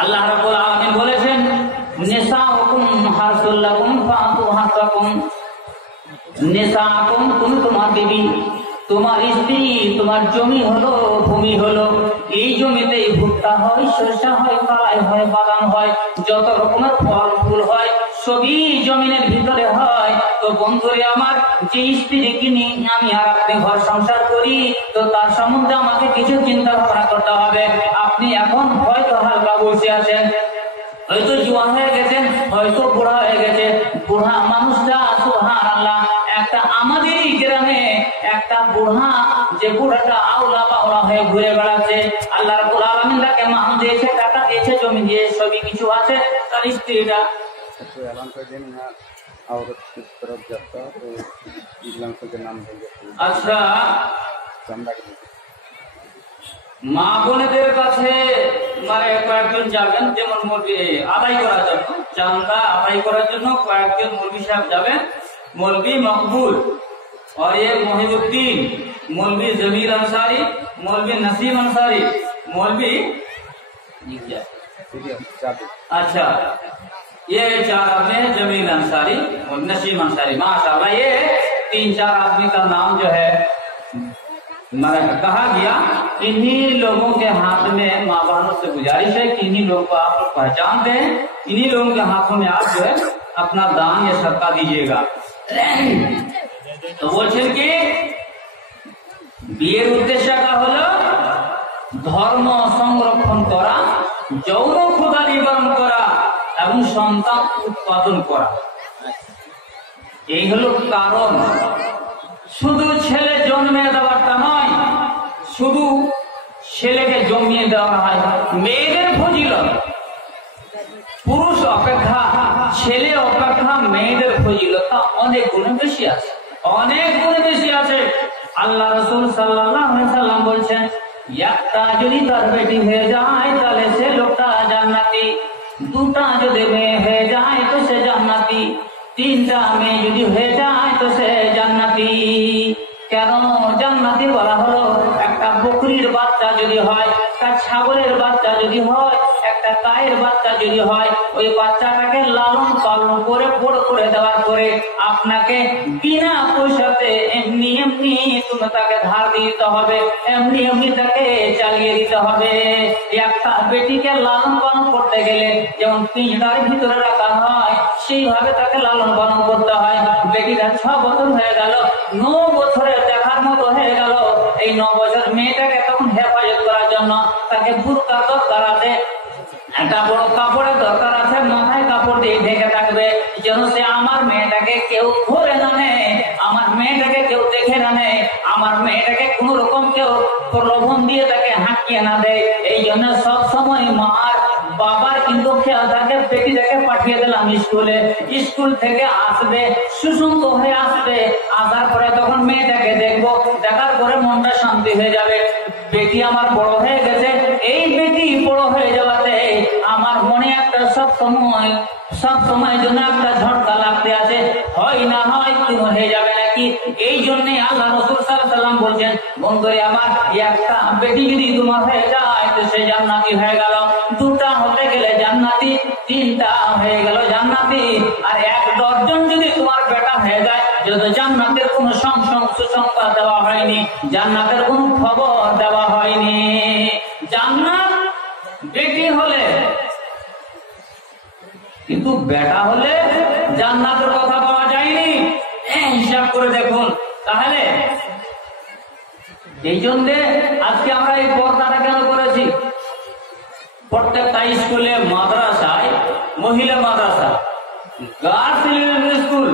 আল্লাহ রাব্বুল আলামিন বলেছেন, নিসাউকুম হারসুল লাকুম ফাতু হাসাকুম। নিসাউকুম, তুমি তোমার বিবি, তোমার স্ত্রী, তোমার জমি হলো, ভূমি হলো। এই জমিতেই ভুট্টা হয়, সরষা হয়, কলাই হয়, বাদাম হয়, যত রকমের ফল ফুল হয় সবই জমিনের ভিতরে হয়। তো বন্ধুরে আমার, যে স্ত্রীকে নিয়ে আমি আর আপনি ঘর সংসার করি, তো তার সম্বন্ধে আমাকে কিছু চিন্তা ভাবনা করতে হবে। আপনি এখন হয়তো হালকা বসে আছেন, হয়তো জোয়ান হয়ে গেছেন, হয়তো বুড়া হয়ে গেছে। বুড়া মানুষটা সুবহানাল্লাহ, একটা আমাদেরই গ্রামে একটা বুড়া, যে বুড়াটা আওলা পাওলা হয়ে ঘুরে বেড়াচ্ছে। আল্লাহ রাব্বুল আলামিন তাকে মান দিয়েছে, টাকা দিয়েছে, জমি দিয়ে সবই কিছু আছে। তার স্ত্রীটা আচ্ছা, মা বোনেদের কাছে মানে কয়েকজন যাবেন, যেমন মুরগি আদায় করার জন্য, চান্দা আদায় করার জন্য কয়েকজন মৌলভী সাহেব যাবেন। मौलवी मकबूल और ये मोहिबुद्दीन, मौलवी जमीर अंसारी, मौलवी नसीम अंसारी, मौलवी अच्छा, ये 4 आदमी है, जमील अंसारी और नसीम अंसारी। माशाल्लाह, ये 3-4 आदमी का नाम जो है कहा गया। इन्हीं लोगों के हाथ में, माँ बहनों से गुजारिश है कि इन्हीं लोगों को आप लोग पहचान दें, इन्हीं लोगों के हाथों में आप जो है अपना दान या सदका दीजिएगा। তো বলছেন কি, বিয়ের উদ্দেশ্যটা হলো ধর্ম সংরক্ষণ করা, যৌন ক্ষুধা নিবারণ করা এবং সন্তান উৎপাদন করা। এই হলো কারণ। শুধু ছেলে জন্মে দেওয়াটা নয়, শুধু ছেলেকে জন্মিয়ে দেওয়া হয়। মেয়েদের ফজিলত পুরুষ অপেক্ষা, ছেলে অপেক্ষা মেয়েদের ফজিলতা অনেক গুণে বেশি আছে, অনেক গুণে বেশি আছে। আল্লাহ রাসূল সাল্লাল্লাহু আলাইহি সাল্লাম বলছেন, একটা যদি তার বেটি হয়ে যায় তাহলে সে লোকটা জান্নাতি, 2টা যদি মেয়ে হয়ে যায় তো সে জান্নাতি, 3টা মেয়ে যদি হয়ে যায় তো সে জান্নাতি। কেন জান্নাতি বলা হলো? একটা বকরির বাচ্চা যদি হয়, একটা ছাগলের বাচ্চা যদি হয়, একটা গায়ের বাচ্চা যদি হয়, ওই বাচ্চাটাকে লালন পালন করে বড় করে দেওয়ার পরে আপনাকে বিনা পয়সাতে এমনি এমনি তুমি তাকে ধার দিতে হবে, এমনি এমনি তাকে চালিয়ে দিতে হবে। একটা বেটিকে লালন পালন করতে গেলে যেমন পিঁজড়ার ভিতরে রাখা হয়, সেইভাবে তাকে লালন পালন করতে হয়। বেটিটা 6 বছর হয়ে গেল, 9 বছরের দেখার মতো হয়ে গেল। এই 9 বছর মেয়েটাকে তখন হেফাজত করার জন্য তাকে বুরকা দরকার আছে, একটা বড় কাপড়ের দরকার আছে, মাথায় কাপড় দিয়ে ঢেকে থাকবে, যেন সে আমার মেয়েটাকে কেউ ধরে না নেয়, আমার মেয়েটাকে কেউ দেখে না নেয়, আমার মেয়েটাকে কোন রকম কেউ প্রলোভন দিয়ে তাকে হাঁকিয়ে না দেয়। এই জন্য সব সময় মার বাবার কিন্তু খেয়াল থাকে, বেটিটাকে পাঠিয়ে দিলাম স্কুলে, স্কুল থেকে আসবে সুসন্ত হয়ে আসবে, আসার পরে তখন মেয়েটাকে দেখবো, দেখার পরে মনটা শান্তি হয়ে যাবে। বেটি আমার বড় হয়ে গেছে, এই বেটি বড় হয়ে যাওয়াতে আমার মনে একটা সব সময় জন্য একটা ঝটকা লাগতে আছে, হয় না হয় তুমি হয়ে যাবে নাকি। এই জন্যই আল্লাহ রাসূল সাল্লাল্লাহু আলাইহি ওয়াসাল্লাম বলছেন, বন্ধুরে আমার, একটা বেটি যদি তোমার হয়ে যায় তো সে জান্নাতি হয়ে গেল, 2টা হতে গেলে জান্নাতি, 3টা হয়ে গেল জান্নাতি, আর 1 ডজন যদি তোমার বেটা হয়ে যায়, যত জান্নাতের কোন সুসংবাদ দেওয়া হয়নি, জান্নাতের কোন খবর দেওয়া হয়নি। জান্নাত বেটি হলে, কিন্তু বেটা হলে জান্নাতের কথা পাওয়া যায়নি। হিসাব করে দেখুন। তাহলে এই জন্য আজকে আমরা এই পর্দাটা কেন করেছি? প্রত্যেকটা স্কুলে, মাদ্রাসায়, মহিলা মাদ্রাসা, girls elementary school,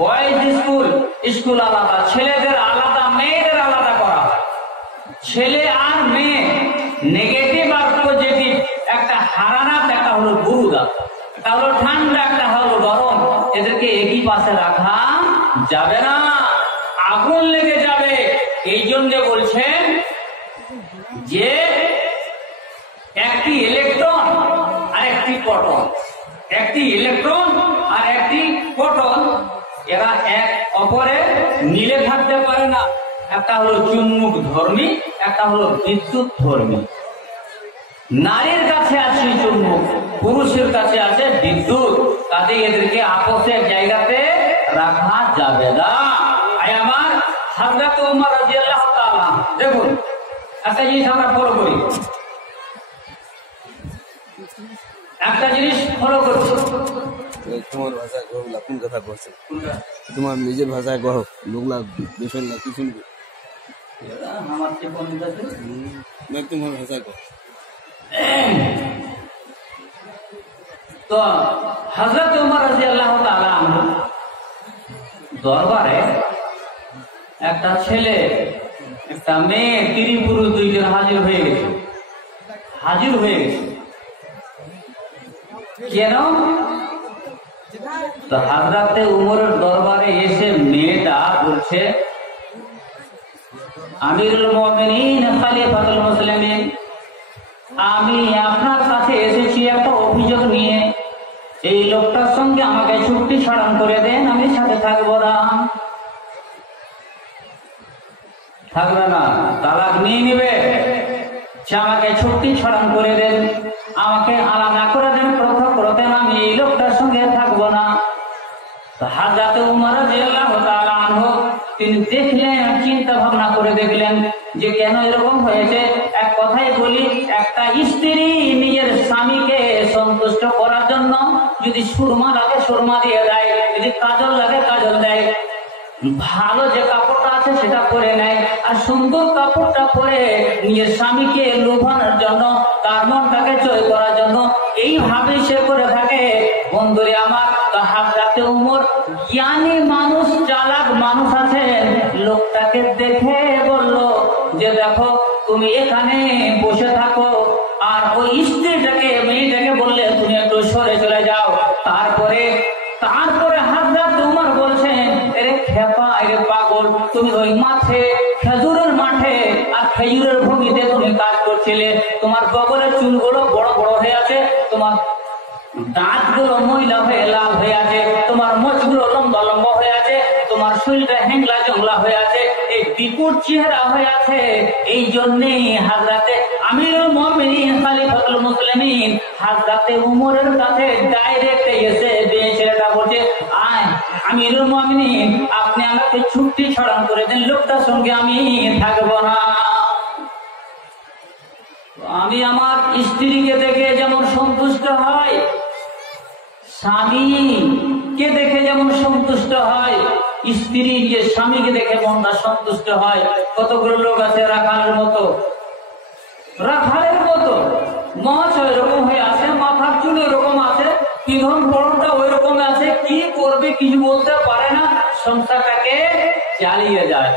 boys school, school আলাদা, ছেলেদের আলাদা, মেয়েদের আলাদা করা হয়। ছেলে আর মেয়ে নেগেটিভ আর পজিটিভ, একটা হারানাত, একটা হলো বুরুদা, একটা হলো ঠান্ডা, একটা হলো গরম, এদেরকে একই পাশে রাখা যাবে না, আগুন লেগে যাবে। এই জন্য বলছেন যে একটি ইলেকট্রন আর একটি প্রোটন, একটি ইলেকট্রন আর একটি প্রোটন, এরা এক অপরে মিলে থাকতে পারে না। একটা হলো চুম্বক ধর্মী, একটা হলো বিদ্যুৎ ধর্মী। নারীর কাছে আছে চুম্বক, পুরুষের কাছে আছে বিদ্যুৎ, কাজে এদেরকে আপসের জায়গাতে রাখা যাবে না। আমার হযরত ওমর রাদিয়াল্লাহু তাআলা, দেখুন একটা জিনিস আমরা ফলো করি, একটা জিনিস ফলো করছি। তোমার ভাষায় কহ, কোন কথা বলছে? তোমার নিজের ভাষায় কহ, লোকলা বিষয় না কি শুনবে? আমার যে বন্ধু আছে তোমার ভাষায় কহ। তো হযরত ওমর রাদিয়াল্লাহু তাআলা আনহু দরবারে একটা ছেলে, একটা মেয়ে, তিন পুরুষ দুইজন হাজির হয়ে গেছে। কেন? তো হযরতে উমরের দরবারে এসে মেয়েটা বলছে, আমিরুল মুমিনিন খলিফাতুল মুসলিমিন, আমি আপনার কাছে এসেছি একটা অভিযোগ নিয়ে। এই লোকটার সঙ্গে আমাকে চুক্তি সাধন করে দেন, আমি সাথে থাকবো না। থাকবে না, তালাক নিয়ে নিবে। সে আমাকে চুক্তি সাধন করে দেন, আমাকে আলাদা করে দেন, পৃথক করে দেন, আমি এই লোকটার সঙ্গে থাকবো না। হযরত ওমর রাদিয়াল্লাহু তাআলা আনহু তিনি দেখলেন, চিন্তা ভাবনা করে দেখলেন যে কেন এরকম হয়েছে। এক কথাই বলি, একটা স্ত্রী নিজের স্বামীকে সন্তুষ্ট করার জন্য যদি সুরমা লাগে সুরমা দিয়ে দেয়, যদি কাজল লাগে কাজল দেয়, ভালো যে কাপড়টা আছে সেটা পরে নেয়, আর সুন্দর কাপড়টা পরে নিজের স্বামীকে লোভানোর জন্য, তার মনটাকে জয় করার জন্য এইভাবে সে করে থাকে। বন্ধুরে আমার, হযরত ওমর জ্ঞানী মানুষ, চালাক মানুষ আছেন, লোকটাকে দেখে বলল যে দেখো তুমি এখানে বসে থাকো, আর ওই স্ত্রীটাকে, মেয়েটাকে বললে তুমি একটু সরে চলে যাও। তারপরে হযরত ওমর বলছেন, এরে খেপা, এরে পাগল, তুমি ওই মাঠে, খেজুরের মাঠে আর খেজুরের ভূমিতে তুমি কাজ করছিলে, তোমার বগলের চুলগুলো বড় বড় হয়ে আছে, তোমার দাঁতগুলো ময়লা হয়ে লাল হয়ে আছে, তোমার মোচগুলো লম্বা লম্বা হয়ে আছে, তোমার শরীরটা হ্যাংলা জংলা হয়ে আছে, এই বিকট চেহারা হয়ে আছে। এই জন্যই হযরতে আমিরুল মুমিনিন খলিফাতুল মুসলিমিন হযরতে ওমরের কাছে ডাইরেক্ট এসে ছেলেটা বলছে, আমিরুল মুমিনিন, আপনি আমাকে চুক্তি সাধন করে দেন, লোকটার সঙ্গে আমি থাকবো না। আমি আমার স্ত্রীকে দেখে যেমন সন্তুষ্ট হয়, স্বামীকে দেখে যেমন সন্তুষ্ট হয়, স্ত্রী যে স্বামীকে দেখে মনটা সন্তুষ্ট হয়। কতগুলো লোক আছে রাখালের মতো মাছ ওইরকম হয়ে আছে, মাথার চুল ওইরকম আছে, পিছন বড়টা ওই রকম আছে, কি করবে কিছু বলতে পারে না, সংসারটাকে চালিয়ে যায়।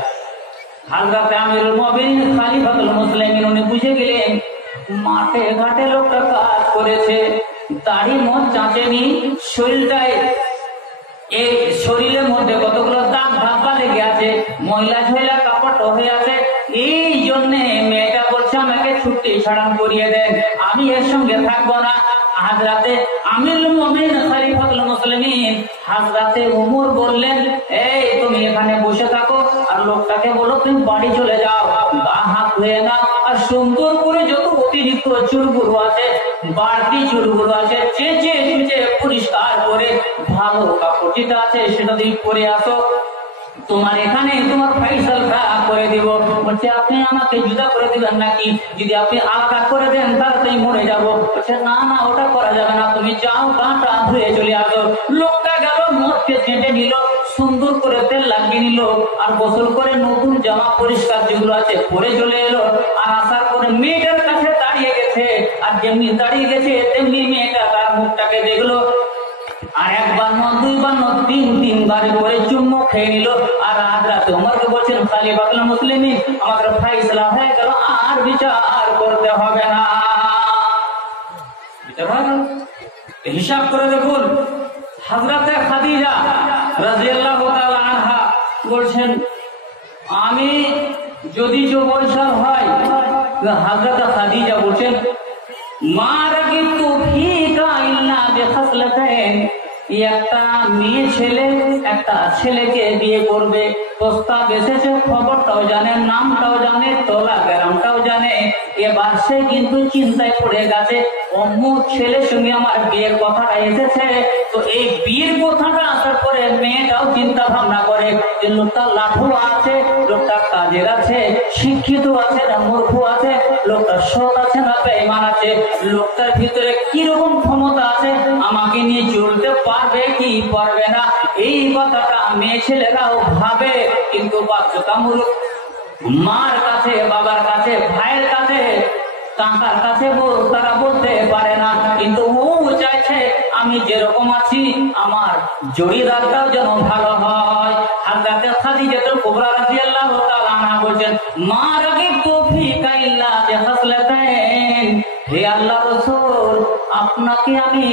হযরত আমিরুল মুমিনিন খলিফাতুল মুসলিমিন উনি বুঝে গেলেন, মাঠে ঘাটে লোকটা কাজ করেছে, দাড়ি মত চাঁচেনি, শরীরটায়, এই শরীরের মধ্যে কতগুলো দাগ ধাব্বা লেগে আছে, ময়লা ঝয়লা কাপড় হয়ে আছে। এই জন্য মেয়েটা বলছে আমাকে ছুটি সাধন করিয়ে দেন, আমি এর সঙ্গে থাকবো না। হযরতে আমিরুল মুমিনিন খলিফাতুল মুসলিমিন হযরতে ওমর বললেন, এই তুমি এখানে বসে থাকো, আর লোকটাকে বলো তুমি বাড়ি চলে যাও, গা হাত ধুয়ে নাও, আর সুন্দর করে যত অতিরিক্ত চুলগুলো আছে, বাড়তি চুলগুলো আছে, চেঁচে চুচে পরিষ্কার করে ভালো কাপড় যেটা আছে সেটা দিয়ে পরে আসো, তোমার এখানে তোমার ফাইসালটা করে দিব। বলছে আপনি আমাকে জুদা করে দিবেন নাকি? যদি আপনি আলাদা করে দেন তাহলে তো মরে যাবো। বলছে না না, ওটা করা যাবে না, তুমি যাও, গাটা ধুয়ে চলে আসো। লোকটা গেল, মদকে চেটে নিল, সুন্দর করে তেল লাগিয়ে নিল, আর গোসল করে নতুন জামা পরিষ্কার যেগুলো আছে পরে চলে এলো। আর আসার পরে মেয়েটার কাছে দাঁড়িয়ে গেছে, আর যেমনি দাঁড়িয়ে গেছে তেমনি মেয়েটা তার মুখটাকে দেখলো, আর একবার নয়, দুইবার নয়, তিনবার করে চুম্বক খেয়ে নিল। আর হযরত ওমরকে বলছেন, খলিফাতুল মুসলিমিন, আমাদের ফয়সালা হয়ে গেল, আর বিচার করতে হবে না। হিসাব করে দেখুন, হযরতে খাদিজা রাদিয়াল্লাহু তাআলা আনহা বলছেন, আমি যদি বৈশাল হয়, হযরতে খাদিজা বলছেন, মা রাগিবতু ফীকা ইল্লা বিখাসলাতাইন, একটা মেয়ে ছেলে একটা ছেলেকে বিয়ে করবে, প্রস্তাব এসেছে, খবরটাও জানে, নামটাও জানে, তোলা গ্রামটাও জানে। এবার সে কিন্তু চিন্তায় পড়ে গেছে, অমুক ছেলের সঙ্গে আমার বিয়ের কথাটা এসেছে। তো এই বিয়ের কথাটা আসার পরে মেয়েটাও চিন্তা ভাবনা করে যে লোকটা লাঠু আছে, লোকটা কাজের আছে, শিক্ষিত আছে না মূর্খ আছে, লোকটা সৎ আছে না বেঈমান আছে, লোকটার ভিতরে কিরকম ক্ষমতা আছে, আমাকে নিয়ে চলতে পারবে কি পারবে না, এই কথাটা মেয়ে ছেলেরাও ভাবে। কিন্তু বাধ্যতামূলক মার কাছে, বাবার কাছে, ভাইয়ের কাছে, কাকার কাছে তারা বলতে পারে না। কিন্তু ও চাইছে আমি যেরকম আছি আমার জড়িদারটাও যেন ভালো হয়। হযরতে খাদিজাতুল কুবরা রাদিয়াল্লাহু তাআলা আনহা বলেন, মা রাগিবতু ফিকা ইল্লা বিহাসলাতাইন, হে আল্লাহর রাসূল, আপনাকে আমি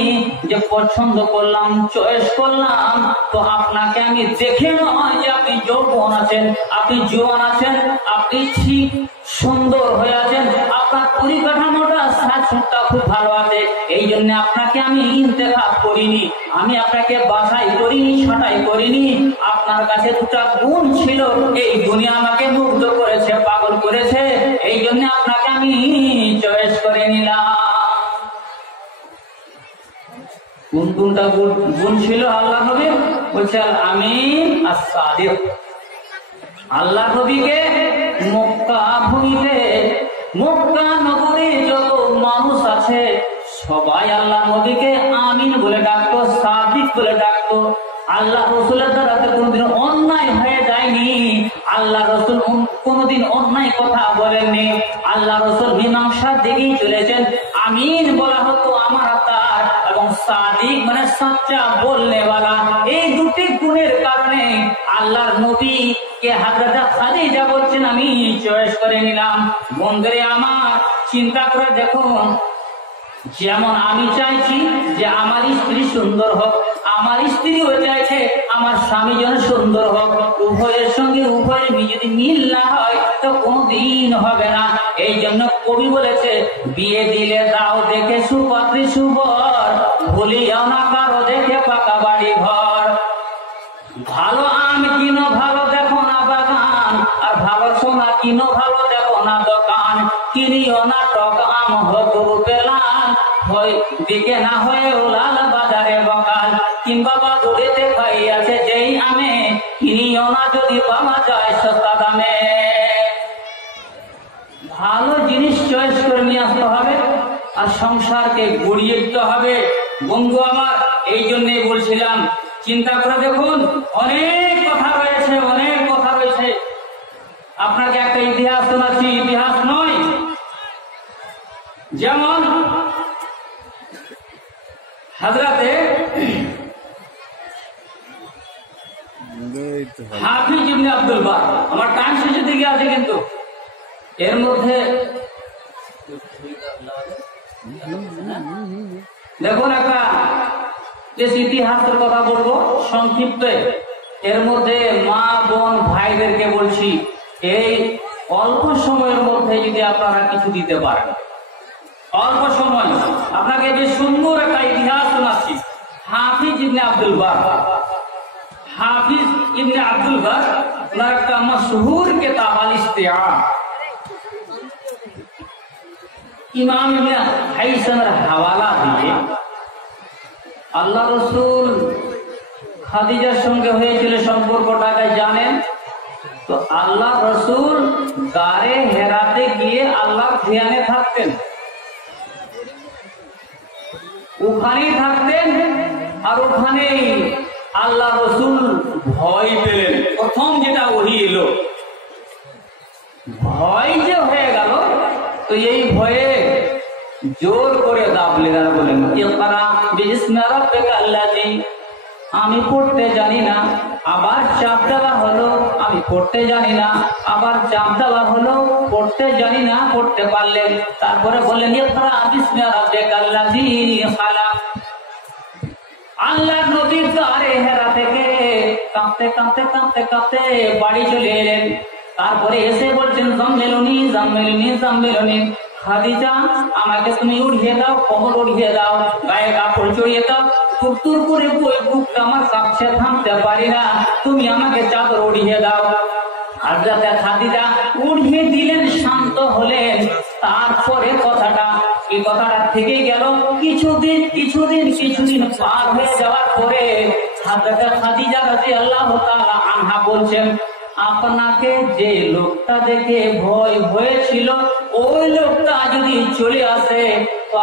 যে পছন্দ করলাম, চয়েস করলাম, তো আপনাকে আমি দেখে নয় যে আপনি যৌবন আছেন, আপনি জোয়ান আছেন, আপনি ঠিক সুন্দর হয়ে আছেন, আপনার পরিকাঠামোটা সাজসজ্জা খুব ভালো আছে, এই জন্য আপনাকে আমি ইন্তেখাব করিনি, আমি আপনাকে বাছাই করিনি, ছাঁটাই করিনি। আপনার কাছে দুটা গুণ ছিল, এই দুনিয়া আমাকে মুগ্ধ করেছে, পাগল করেছে, এই জন্য আপনাকে আমি চয়েস করে নিলাম। কোন কোনটা গুণ ছিল আল্লাহ নবী? বলছে আমিন as-সাদিক। আল্লাহ নবীকে মক্কা ভূমিতে, মক্কা নগরী যত মানুষ আছে সবাই আল্লাহ নবীকে আমিন বলে ডাকতো, সাদিক বলে ডাকতো। আল্লাহ রসুলের দ্বারা কোনদিন অন্যায় হয়ে যায়নি, আল্লাহ রসুল কোনদিন অন্যায় কথা বলেননি, আল্লাহ রসুল মীমাংসার দিকেই চলেছেন। আমিন বলা হতো আমার তার, এবং সাদিক মানে সচ্চা বলনেওয়ালা। এই দুটি গুণের কারণে আল্লাহর নবী কে হযরত খাদিজা বলছেন আমি চয়েস করে নিলাম। বন্ধুরে আমার, চিন্তা করে দেখুন, যেমন আমি চাইছি যে আমার স্ত্রী সুন্দর হোক, আমার স্ত্রীও চাইছে আমার স্বামী যেন সুন্দর হোক, উভয়ের সঙ্গে উভয়ের যদি মিল না হয় তো কোনদিন হবে না। এই জন্য কবি বলেছে, বিয়ে দিলে দাও দেখে সুপাত্রী সুবর, ভুলিও না কারো দেখে পাকা বাড়ি ঘর। ভালো আম কিনো ভালো দেখো না বাগান, আর ভালো সোনা কিনো ভালো দেখো না দোকান, কিনিও না টক আম হোক রূপে লাল, দিকে না হয়ে লাল বাজারে বকাল, কিংবা বাদুড়েতে খাই আছে যেই আমে, কিনিও না যদি পাওয়া যায় সস্তা দামে। ভালো জিনিস চয়েস করে নিয়ে আসতে হবে আর সংসারকে গড়িয়ে দিতে হবে। বন্ধু আমার, এই জন্যই বলছিলাম, চিন্তা করে দেখুন, অনেক কথা রয়েছে, অনেক কথা রয়েছে। আপনাকে একটা ইতিহাস শোনাচ্ছি, ইতিহাস নয়, যেমন হযরতে হাফিজ ইবনে আব্দুল বার, আমার টাইম শেষের দিকে আছে কিন্তু এর মধ্যে দেখুন একটা যে ইতিহাসের কথা বলবো সংক্ষিপ্ত, এর মধ্যে মা বোন ভাইদেরকে বলছি, এই অল্প সময়ের মধ্যে যদি আপনারা কিছু দিতে পারেন, অল্প সময় আপনাকে যে সুন্দর একটা ইতিহাস শোনাচ্ছি। হাফিজ ইবনে আব্দুল বার, হাফিজ ইবনে আব্দুল বার ওনার একটা মশহুর কিতাব আল ইস্তিআব, ইমাম ইবনে হাইসামের হাওয়ালা দিয়ে আল্লাহ রসুল খাদিজার সঙ্গে হয়েছিল সম্পর্কটাকে জানেন। তো আল্লাহ রসুল গারে হেরাতে গিয়ে আল্লাহর ধ্যানে থাকতেন, ওখানেই থাকতেন, আর ওখানেই আল্লাহ রসুল ভয় পেলেন। প্রথম যেটা ওহী এলো, ভয় যে হয়ে গেল, তো এই ভয়ে জোর করে দাবলে বলেন, ইকরা বিসমি রাব্বিকাল্লাযী, আমি পড়তে জানি না, আবার চাপ দেওয়া হলো, আমি পড়তে জানি না, আবার চাপ দেওয়া হলো, পড়তে জানি না, পড়তে পারলেন, তারপরে বললেন ইকরা বিসমি রাব্বিকাল্লাযী খালাক। আল্লাহ নবীর দ্বারে হেরা থেকে কাঁপতে কাঁপতে কাঁপতে কাঁপতে বাড়ি চলে এলেন। তারপরে এসে বলছেন জাম্মিলুনি জাম্মিলুনি জাম্মিলুনি, খাদিজা আমাকে তুমি উড়িয়ে দাও, কবর উড়িয়ে দাও, গায়ে কাপড় জড়িয়ে দাও, তুর করে বই বুকটা আমার কাছে থামতে পারি না, তুমি আমাকে চাদর উড়িয়ে দাও। হযরতে খাদিজা উড়িয়ে দিলেন, শান্ত হলেন। তারপরে এই কথাটা থেকে গেল। কিছুদিন পার হয়ে যাওয়ার পরে হযরতে খাদিজা রাদিয়াল্লাহু তাআলা আনহা বলছেন, আপনাকে যে লোকটা দেখে ভয় হয়েছিল ওই লোকটা যদি চলে আসে তো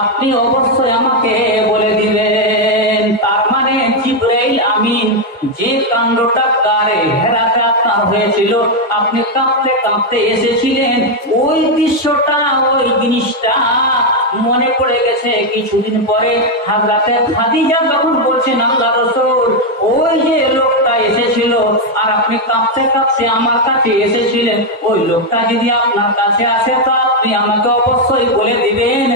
আপনি অবশ্যই আমাকে বলে দিবেন। তার মানে জিবরাইল আমিন যে কাণ্ডটা গারে হেরাতে আপনার হয়েছিল, আপনি কাঁপতে কাঁপতে এসেছিলেন, ওই দৃশ্যটা, ওই জিনিসটা মনে পড়ে গেছে। কিছুদিন পরে হযরতে খাদিজা তখন বলছেন, আল্লাহ রাসূল, ওই যে লোকটা এসেছিল আর আপনি কাঁপতে কাঁপতে আমার কাছে এসেছিলেন, ওই লোকটা যদি আপনার কাছে আসে তো আপনি আমাকে অবশ্যই বলে দিবেন।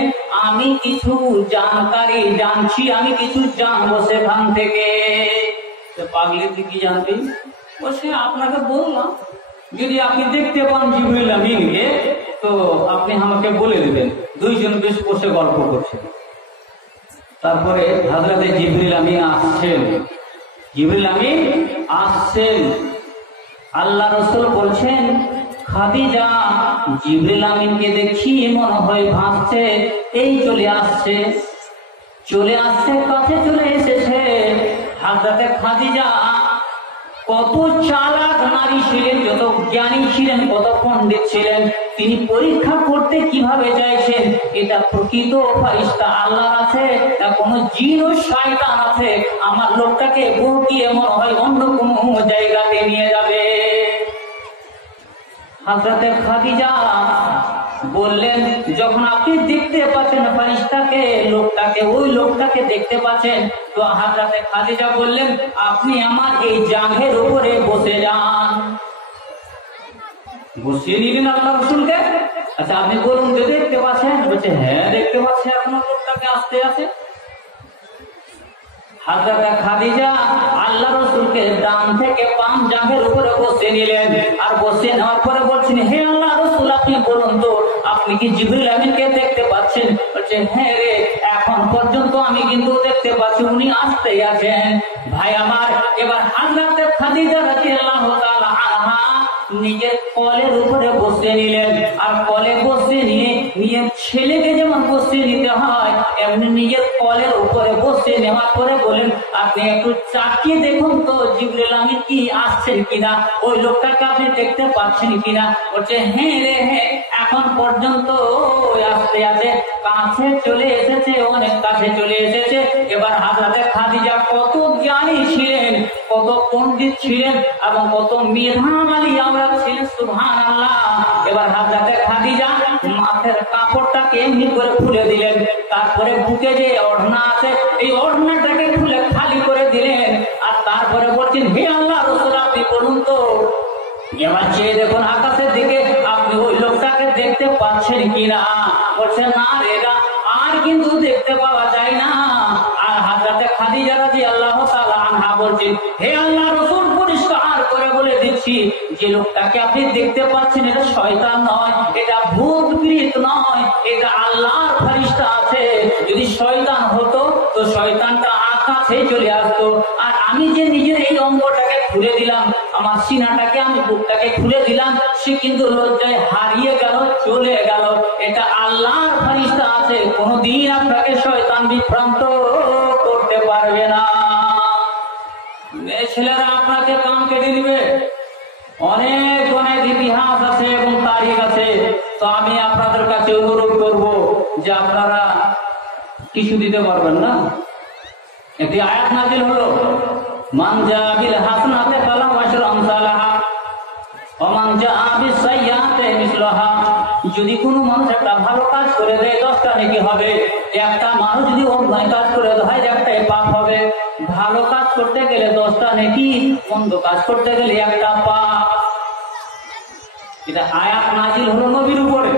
আমি কিছু জানকারি জানছি, আমি কিছু জানবো সেখান থেকে। পাগলি তুই কি জানবি? বলছে, আপনাকে বললাম যদি আপনি দেখতে পান জিবরিল আমিনকে তো আপনি আমাকে বলে দিবেন। দুইজন বেশ বসে গল্প করছেন। তারপরে হযরতে জিবরিল আমিন আসছেন। আল্লাহ রাসূল বলছেন, খাদিজা, জিবরিল আমিনকে দেখি মনে হয় ভাসছে, এই চলে আসছে, কাছে চলে এসেছে। হযরতে খাদিজা কত চালাক নারী ছিলেন, যত জ্ঞানী ছিলেন, কত পণ্ডিত ছিলেন। তিনি পরীক্ষা করতে কিভাবে চাইছেন এটা প্রকৃত ফারিস্তা আল্লাহ আছে না কোনো জিন ও শয়তান আছে, আমার লোকটাকে বহকিয়ে মনে হয় অন্য কোনো জায়গাতে নিয়ে যাবে। হযরতে খাদিজা বললেন, যখন আপনি দেখতে পাচ্ছেন ফারিস্তাকে, ওই লোকটাকে দেখতে পাচ্ছেন, তো হযরতে খাদিজা বললেন, আপনি আমার এই জাঙ্ঘের উপরে বসে যান। বসিয়ে নিলেন আল্লাহ রাসূলকে। আচ্ছা, আপনি বলুন যে দেখতে পাচ্ছেন? বলছে, হ্যাঁ দেখতে পাচ্ছি, এখনো লোকটাকে আসতে আছে। হযরতে খাদিজা আল্লাহ রাসূলকে ডান থেকে বাম জাঙ্ঘের উপরে বসিয়ে নিলেন। আর বসিয়ে নেওয়ার পরে বলছেন, হে আল্লাহ রাসূল, আপনি বলুন তো আপনি কি জিবরিল আমিনকে দেখতে পাচ্ছেন? বলছে, হ্যাঁ রে, এখন পর্যন্ত আমি কিন্তু দেখতে পাচ্ছি, উনি আসতেই আছেন। ভাই আমার, এবার হযরতে খাদিজা রাদিয়াল্লাহু তাআলা আনহা নিজের কোলের উপরে বসিয়ে নিলেন। আর কোলে বসিয়ে নিয়ে নিজের ছেলেকে যেমন বসিয়ে নিতে হয়, এমনি নিজের কোলের উপরে বসিয়ে নেওয়ার পরে বলেন, আপনি একটু চাকিয়ে দেখুন তো জিবরিল আমিন কি আসছেন কিনা, ওই লোকটাকে আপনি দেখতে পাচ্ছেন কিনা। বলছে, হ্যাঁ রে, হ্যাঁ, এখন পর্যন্ত আসতে আছে, কাছে চলে এসেছে, অনেক কাছে চলে এসেছে। এবার হযরতে খাদিজা কত জ্ঞানী ছিলেন, কত পণ্ডিত ছিলেন এবং কত মেধামালী আমরা ছিলেন, সুবহানাল্লাহ। এবার হযরতে খাদিজা মাথার কাপড়টাকে এমনি করে খুলে দিলেন। তারপরে বুকে যে ওড়না আছে, এই ওড়নাটাকে খুলে খালি করে দিলেন। আর তারপরে বলছেন, হে আল্লাহ রাসূল, আপনি বলুন তো, এবার চেয়ে দেখুন আকাশের দিকে, আপনি ওই লোকটাকে দেখতে পাচ্ছেন কিনা। বলছে, না রে, আর কিন্তু দেখতে পাওয়া যায় না। আর হযরতে খাদিজা রাদিয়াল্লাহু তাআলা আনহা বলছেন, হে আল্লাহ রাসূল, পরিষ্কার করে বলে দিচ্ছি, যে লোকটাকে আপনি দেখতে পাচ্ছেন এটা শয়তান নয়, এটা ভূত প্রেত নয়, এটা আল্লাহর ফেরেশতা আছে। যদি শয়তান হতো তো শয়তানটা আকাশে চলে আসতো। আর আমি যে নিজের এই অঙ্গটাকে খুলে দিলাম, আমার সিনাটাকে, আমি বুকটাকে খুলে দিলাম, সে কিন্তু লজ্জায় হারিয়ে গেল, চলে গেল। এটা আল্লাহর ফেরেশতা আছে, কোনদিন আপনাকে শয়তান বিভ্রান্ত করতে পারবে না। ছেলেরা আপনাকে কান কেটে দিবে, অনেক অনেক ইতিহাস আছে এবং তারিখ আছে। তো আমি আপনাদের কাছে অনুরোধ করব যে আপনারা কিছু দিতে পারবেন না। একটি আয়াত নাযিল হলো, মান জাআ বিল হাসানাতি ফালাহু আশরু আমসালাহা ওয়া মান জাআ বিস সাইয়্যাতি মিসলাহা। যদি কোনো মানুষ একটা ভালো কাজ করে দেয় 10টা নেকি হবে, একটা মানুষ যদি অন্যায় কাজ করে দেয় একটাই পাপ হবে। ভালো কাজ করতে গেলে 10টা নেকি, মন্দ কাজ করতে গেলে একটা পাপ। এটা আয়াত নাযিল হলো নবীর উপরে।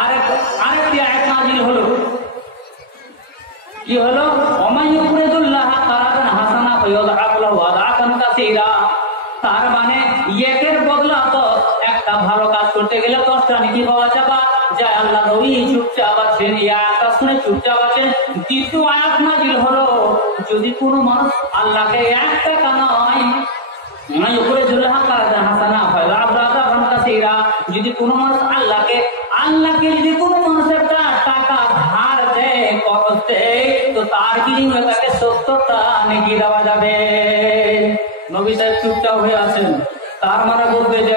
আরেকটি আয়াত নাযিল হলো, কি হলো, ওমাইয়ুরিদুল্লাহ কারাদান হাসানা ফায়ুযআফ লাহু আযআফান কাসীরা। তার মানে একের বদলা 10, একটা ভালো কাজ করতে গেলে 10টা নেকি পাওয়া যাবে, যে আল্লাহ নবী চুপচাপ আছেন, এই আয়াতটা শুনে চুপচাপ আছেন। দ্বিতীয় আয়াত নাযিল হলো, যদি কোনো মানুষ আল্লাহকে 1 টাকা নয় যদি কোনো মানুষ আল্লাহকে যদি কোনো মানুষ একটা টাকা ধার দেয়, করজ দেয়, তো তার বিনিময়ে তাকে 70টা নেকি দেওয়া যাবে। নবী সাহেব চুপচাপ হয়ে আছেন, তার মানে বলবে যে